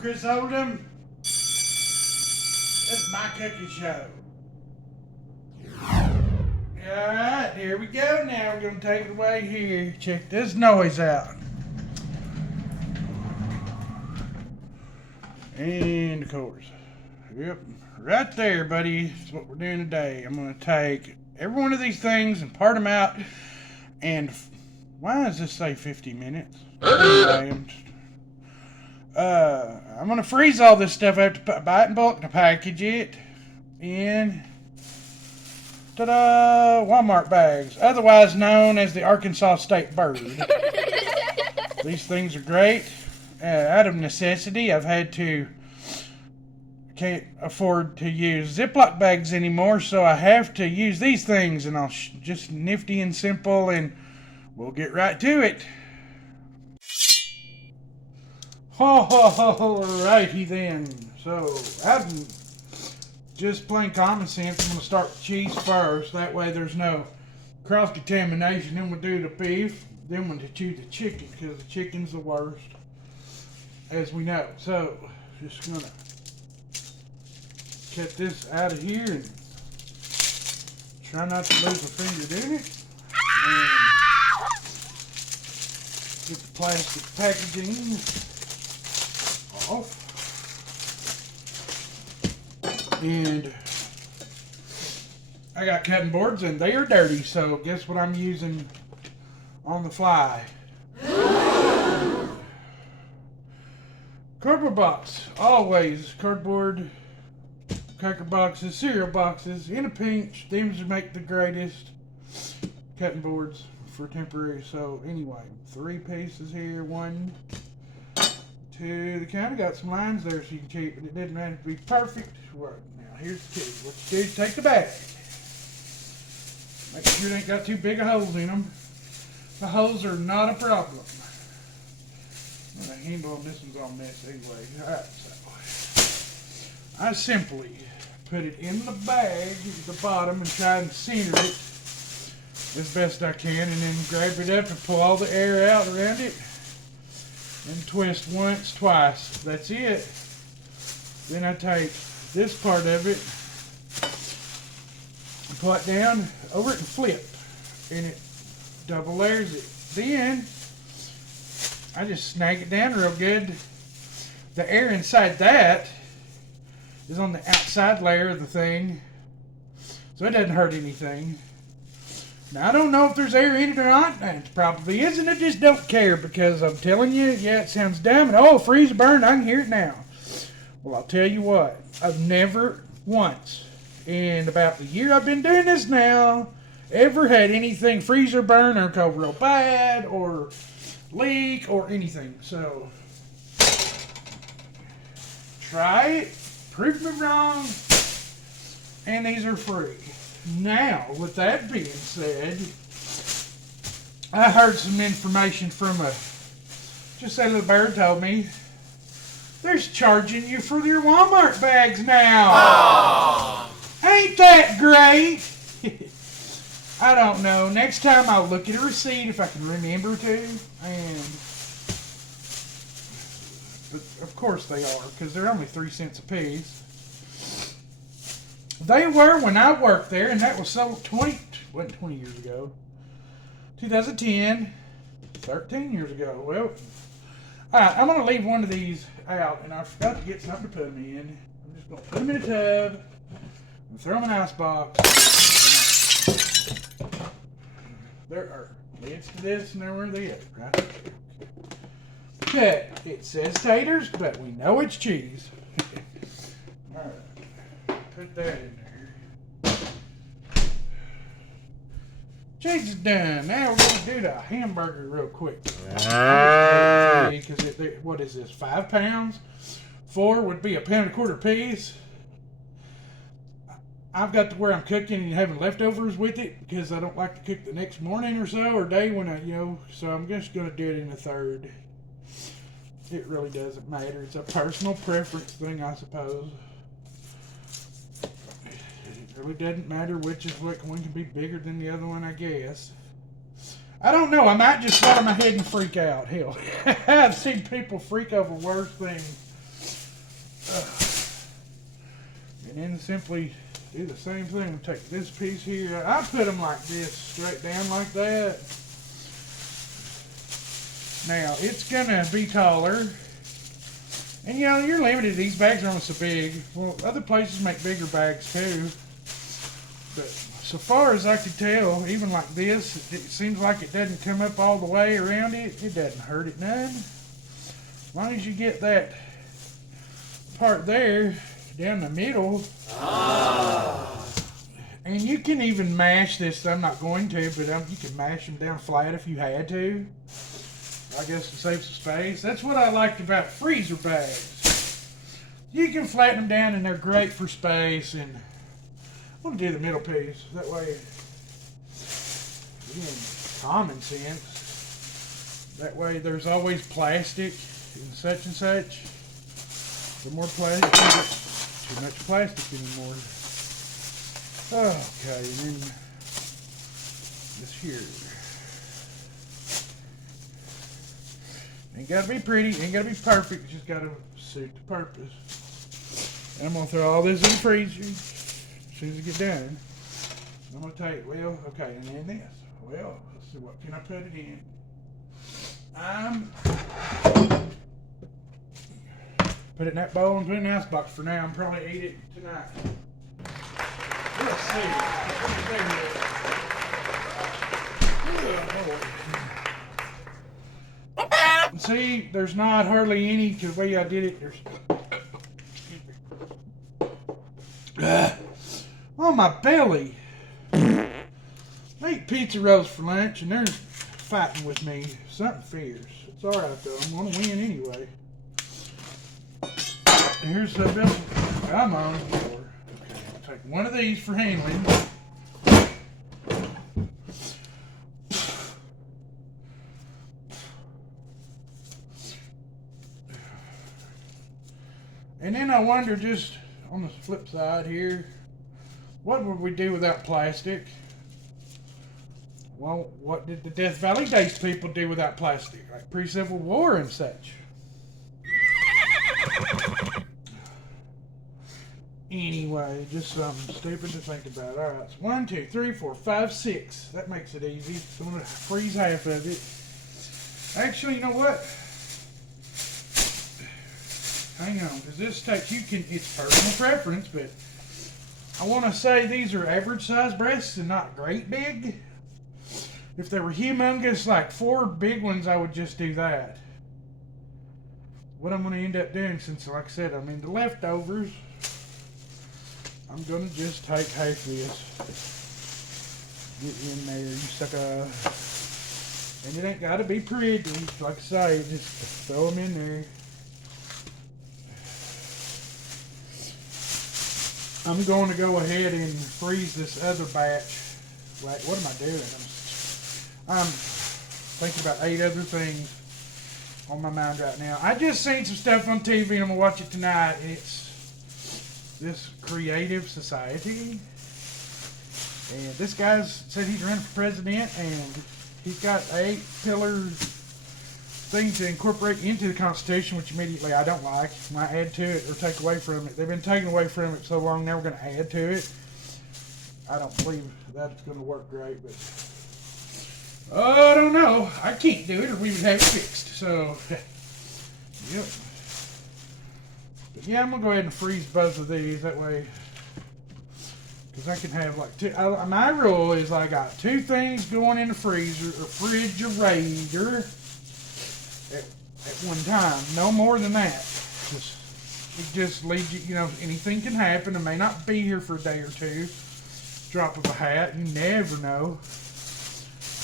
Chris Oldham. This is my Cookin Show. Alright, here we go now. We're going to take it away here. Check this noise out. And of course, yep, right there, buddy. That's what we're doing today. I'm going to take every one of these things and part them out. And why does this say 50 minutes? Anyway, I'm going to freeze all this stuff. I have to buy it in bulk to package it in ta-da, Walmart bags, otherwise known as the Arkansas State Bird. These things are great. Out of necessity, can't afford to use Ziploc bags anymore, so I have to use these things, and I'll just nifty and simple, and we'll get right to it. Alrighty then. So, just plain common sense, I'm going to start with cheese first. That way there's no cross-contamination. Then we'll do the beef. Then we'll do the chicken, because the chicken's the worst, as we know. So, just going to cut this out of here and try not to lose a finger doing it. And get the plastic packaging off. And I got cutting boards and they are dirty, so guess what I'm using on the fly? Cardboard box. Always cardboard, cracker boxes, cereal boxes. In a pinch, these make the greatest cutting boards for temporary. So anyway, 3 pieces here. 1, 2. They kind of got some lines there so you can cheat, but it doesn't have to be perfect. Right, now here's the key. What you do is take the bag. Make sure they ain't got too big of holes in them. The holes are not a problem. The handle on this one's all messy anyway. Alright, so I simply put it in the bag at the bottom and try and center it as best I can, and then grab it up and pull all the air out around it and twist once, twice. That's it. Then I take this part of it and pull it down over it and flip, and it double layers it. Then I just snag it down real good. The air inside that is on the outside layer of the thing, so it doesn't hurt anything. Now, I don't know if there's air in it or not. It probably isn't. I just don't care, because I'm telling you, yeah, it sounds dumb. And freeze burn, I can hear it now. Well, I'll tell you what. I've never once, in about the year I've been doing this now, ever had anything freeze or burn or go real bad or leak or anything. So, try it. Prove me wrong. And these are free. Now, with that being said, I heard some information from just a little bird told me, they're charging you for your Walmart bags now. Aww. Ain't that great? I don't know. Next time I'll look at a receipt if I can remember to. But of course they are, because they're only 3 cents a piece. They were when I worked there, and that was wasn't 20 years ago. 2010, 13 years ago. Well, alright, I'm going to leave one of these out, and I forgot to get something to put them in. I'm just going to put them in a tub and throw them in an ice box. There are lids to this, and there were the other, right? Okay, it says taters, but we know it's cheese. Alright. Put that in there. Cheese is done. Now we're going to do the hamburger real quick. Because what is this, 5 pounds? 4 would be £1.25 piece. I've got to where I'm cooking and having leftovers with it, because I don't like to cook the next morning or so, or day when so I'm just going to do it in a third. It really doesn't matter. It's a personal preference thing, I suppose. It really doesn't matter which is what. One can be bigger than the other one, I guess. I don't know. I might just slide my head and freak out. Hell, I've seen people freak over worse things And simply do the same thing. We'll take this piece here. I put them like this, straight down like that. Now, it's going to be taller. And, you know, you're limited. These bags aren't so big. Well, other places make bigger bags, too. But so far as I can tell, even like this, it seems like it doesn't come up all the way around it. It doesn't hurt it none. As long as you get that part there down the middle. And you can even mash this. I'm not going to, but you can mash them down flat if you had to. I guess to save some space. That's what I liked about freezer bags. You can flatten them down and they're great for space. And I'm going to do the middle piece. That way, again, common sense. That way there's always plastic and such. The more plastic, you get too much plastic anymore. Okay, and then this here. Ain't gotta be pretty, ain't gotta be perfect, it's just gotta suit the purpose. And I'm gonna throw all this in the freezer as soon as I get done. I'm gonna take, well, okay, and then this. Well, let's see, what can I put it in? Put it in that bowl and put it in the icebox for now. I'm probably eat it tonight. Let's see. See, there's not hardly any, because the way I did it, there's on my belly. I ate pizza rolls for lunch, and they're fighting with me. Something fierce. It's all right though. I'm gonna win anyway. And here's the bill. Come on, okay, I'll take one of these for handling. And then I wonder, just on the flip side here, what would we do without plastic? Well, what did the Death Valley Days people do without plastic? Like pre-Civil War and such. Anyway, just something stupid to think about. Alright, so 1, 2, 3, 4, 5, 6. That makes it easy. So I'm going to freeze half of it. Actually, you know what? Hang on, because this takes, it's personal preference, but I want to say these are average size breasts and not great big. If they were humongous, like 4 big ones, I would just do that. What I'm going to end up doing, since like I said, I'm in the leftovers, I'm going to just take half this, get in there, sucker. And it ain't got to be pretty, like I say, just throw them in there. I'm going to go ahead and freeze this other batch. Wait, what am I doing? I'm thinking about 8 other things on my mind right now. I just seen some stuff on TV and I'm going to watch it tonight. It's this Creative Society. And this guy said he's running for president and he's got 8 pillar things to incorporate into the Constitution, which immediately I don't like. Might add to it or take away from it. They've been taking away from it so long, now we're going to add to it. I don't believe that's going to work great, but I don't know. I can't do it or we would have it fixed. So, yep. But yeah, I'm going to go ahead and freeze both of these. That way, because I can have like 2. My rule is I got 2 things going in the freezer or refrigerator at one time. No more than that. It just leaves you, anything can happen. It may not be here for a day or 2. Drop of a hat. You never know.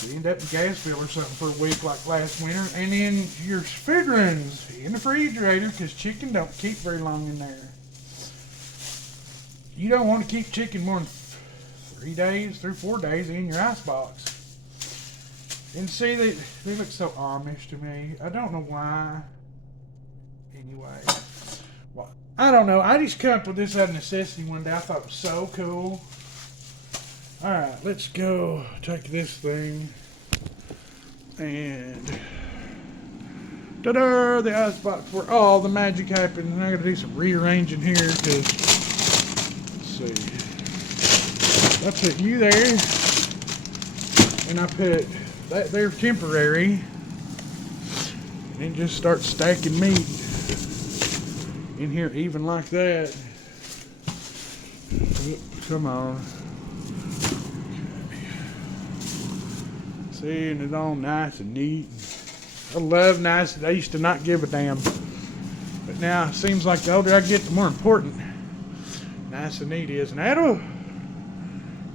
You end up in Gasville or something for a week like last winter. And then your food runs in the refrigerator because chicken don't keep very long in there. You don't want to keep chicken more than 3 days, 3 or 4 days in your icebox. And see, they look so Amish to me. I don't know why. Anyway. Well, I don't know. I just come up with this out of necessity one day. I thought it was so cool. Alright, let's go take this thing. And ta-da! The icebox where all the magic happens. And I gotta do some rearranging here because see. I put you there, and I put that there temporary, and then just start stacking meat in here even like that. Come on. See, and it's all nice and neat. I love nice. I used to not give a damn. But now it seems like the older I get, the more important nice and neat is. And that'll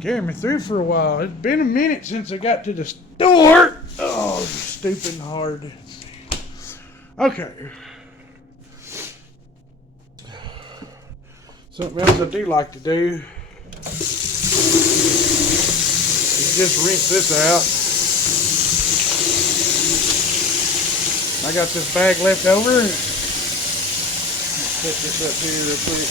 carry me through for a while. It's been a minute since I got to the store. Oh, stupid hard. Okay. Something else I do like to do is just rinse this out. I got this bag left over. Let's set this up here real quick.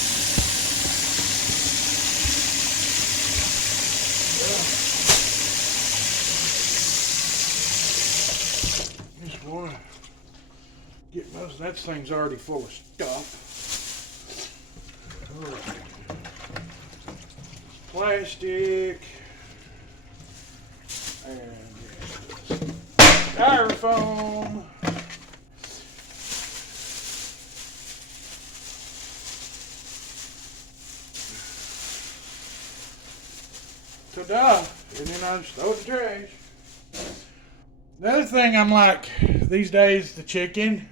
Just want to get most of that thing's already full of stuff. All right. Plastic and styrofoam. Ta-da! And then I just throw it in the trash. The other thing I'm like these days, the chicken.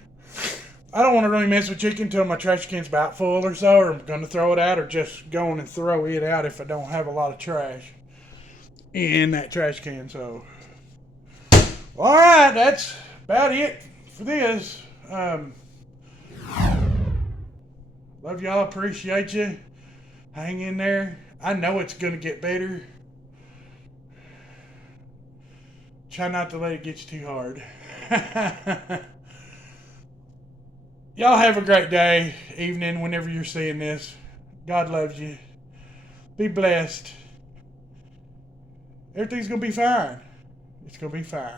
I don't want to really mess with chicken until my trash can's about full or so, or I'm going to throw it out, or just go on and throw it out if I don't have a lot of trash in that trash can. So, all right, that's about it for this. Love y'all, appreciate you. Hang in there. I know it's going to get better. Try not to let it get you too hard. Y'all have a great day, evening, whenever you're seeing this. God loves you. Be blessed. Everything's going to be fine. It's going to be fine.